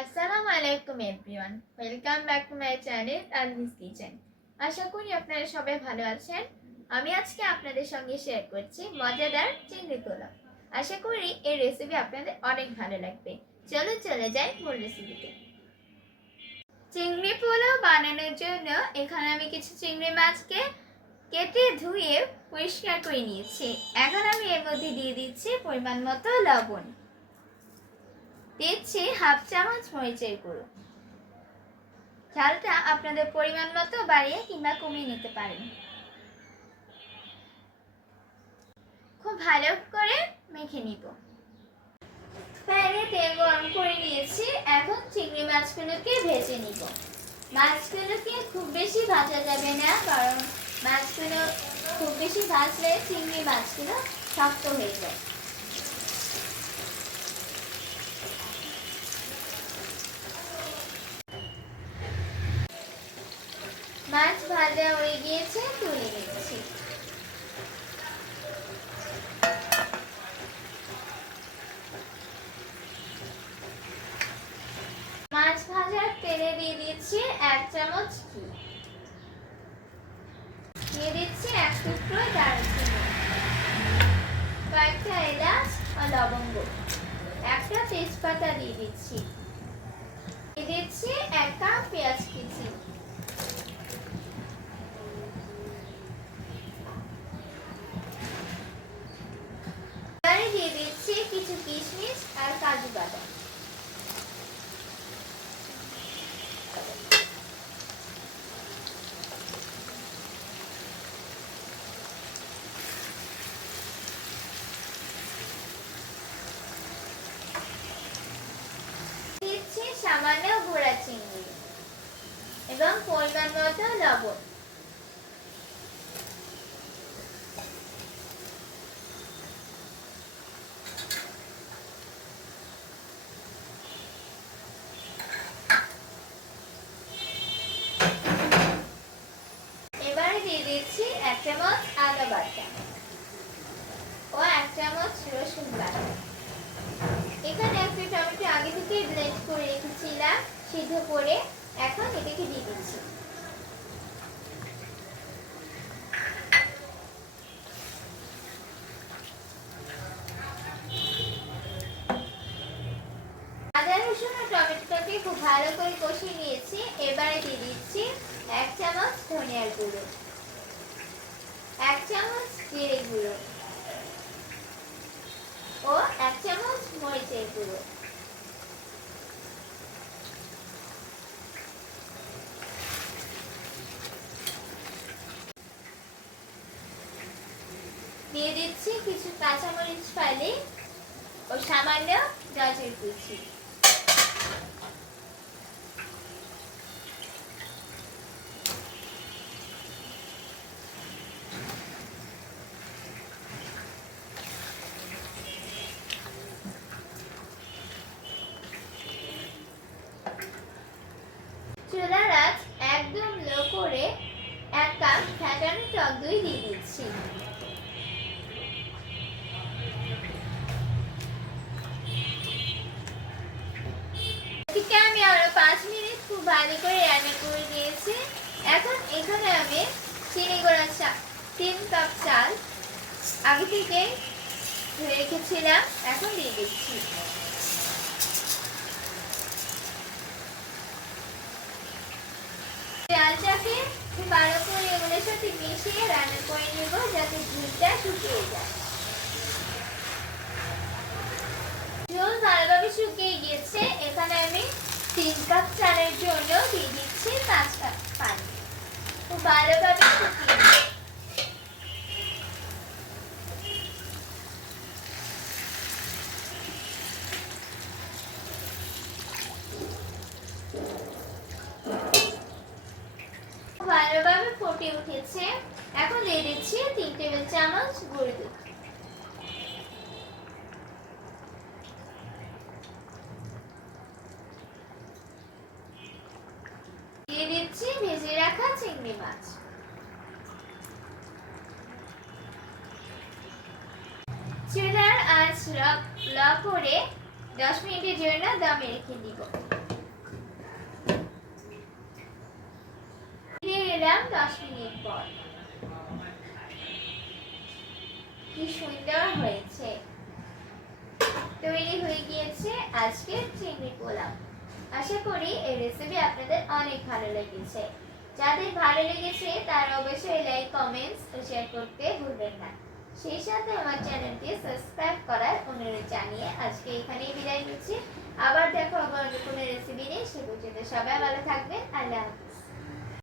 আসসালামু আলাইকুম everyone, welcome back to my channel আনলিস কিচেন। আশা করি আপনারা সবাই ভালো আছেন। আমি আজকে আপনাদের সঙ্গে শেয়ার করছি মজাদার চিংড়ি পোলাও। আশা করি এই রেসিপি আপনাদের অনেক ভালো লাগবে। চলুন চলে যাই মূল রেসিপিতে। চিংড়ি পোলাও বানানোর জন্য এখানে আমি কিছু চিংড়ি মাছকে কেটে ধুয়ে পরিষ্কার করে নিয়েছি। এখন আমি এর মধ্যে দিয়ে দিচ্ছি পরিমাণ মতো লবণ, দিচ্ছি হাফ চামচ মরিচের গুঁড়ো। ঝালটা আপনাদের পরিমাণ মতো বাড়িয়ে কিংবা কমিয়ে নিতে পারেন। খুব ভালো করে মেখে নিব। প্যানে তেল গরম করে নিয়েছি। এখন চিংড়ি মাছগুলোকে ভেজে নিব। মাছগুলোকে খুব বেশি ভাজা যাবে না, কারণ মাছগুলো খুব বেশি ভাজলে চিংড়ি মাছগুলো শক্ত হয়ে যায়। মাছ ভাজা হয়ে গিয়েছে, তুলে নিচ্ছি। মাছ ভাজার তেলে দিয়ে দিচ্ছি 1 চামচ ঘি, দিয়ে দিচ্ছি 1 টুকরো দারুচিনি, কয়েকটা এলাচ ও লবঙ্গ, একটা তেজপাতা দিয়ে দিচ্ছি। দিয়ে দিচ্ছি 1 কাপ পেঁয়াজ কুচি, এবারে দিয়ে দিচ্ছি কিছু কিশমিশ আর কাজু বাদাম। দিচ্ছি সামান্য গুঁড়া চিংড়ি এবং পরিমাণ মতো লবণ। এবারে দিয়ে দিচ্ছি 1 চামচ আদা বাটা ও 1 চামচ রসুন বাটা। এখানে একটা টমেটো আগে থেকে ব্লেন্ড করে রেখেছিলাম সিদ্ধ করে, এখন এটাকে দিয়ে দিচ্ছি। আদা রসুন আর টমেটোটাকে খুব ভালো করে কষিয়ে নিয়েছি। এবারে দিয়ে দিচ্ছি 1 চামচ ধনিয়ার গুঁড়ো, 1 চামচ জিরে গুঁড়ো ও 1 চামচ মরিচের গুঁড়ো। দিয়ে দিচ্ছি কিছু কাঁচামরিচ ফালি ও সামান্য গাজর কুচি। চুলার আঁচ একদম লো করে 1 কাপ ফ্যাটানো টক দই দিয়ে দিচ্ছি। এদিকে আমি আরো 5 মিনিট খুব ভালো করে রান্না করে নিয়েছি। এখন এখানে আমি চিনি গুঁড়া 3 কাপ চাল আগে থেকে ধুয়ে রেখেছিলাম, এখন দিয়ে দিচ্ছি। চালটাকে খুব ভালো করে এগুলোর সাথে মিশিয়ে রান্না করে নেব, যাতে ঝোলটা শুকিয়ে যায়। ঝোল ভালোভাবে শুকিয়ে গিয়েছে। এখানে আমি 3 কাপ চালের জন্য দিয়ে দিচ্ছি 5 কাপ পানি। খুব ভালোভাবে শুকিয়ে নিই। ভালোভাবে ফুটে উঠেছে। এখন দিয়ে দিচ্ছি 3 টেবিল চামচ গুঁড়ো দুধ, দিয়ে দিচ্ছি ভেজে রাখা চিংড়ি মাছ। চুলার আঁচ লো করে 10 মিনিটের জন্য দমে রেখে দিব। এলাম 10 মিনিট পর। কি সুন্দর হয়েছে, তৈরি হয়ে গিয়েছে আজকের চিংড়ি পোলাও। আশা করি এই রেসিপি আপনাদের অনেক ভালো লেগেছে। যাদের ভালো লেগেছে তারা অবশ্যই লাইক, কমেন্টস ও শেয়ার করতে ভুলবেন না। সেই সাথে আমার চ্যানেলটি সাবস্ক্রাইব করার অনুরোধ জানিয়ে আজকে এখানেই বিদায় নিচ্ছি। আবার দেখা হবে অন্য কোনো রেসিপি নিয়ে। সে পর্যন্ত সবাই ভালো থাকবেন। আল্লাহ হাফেজ।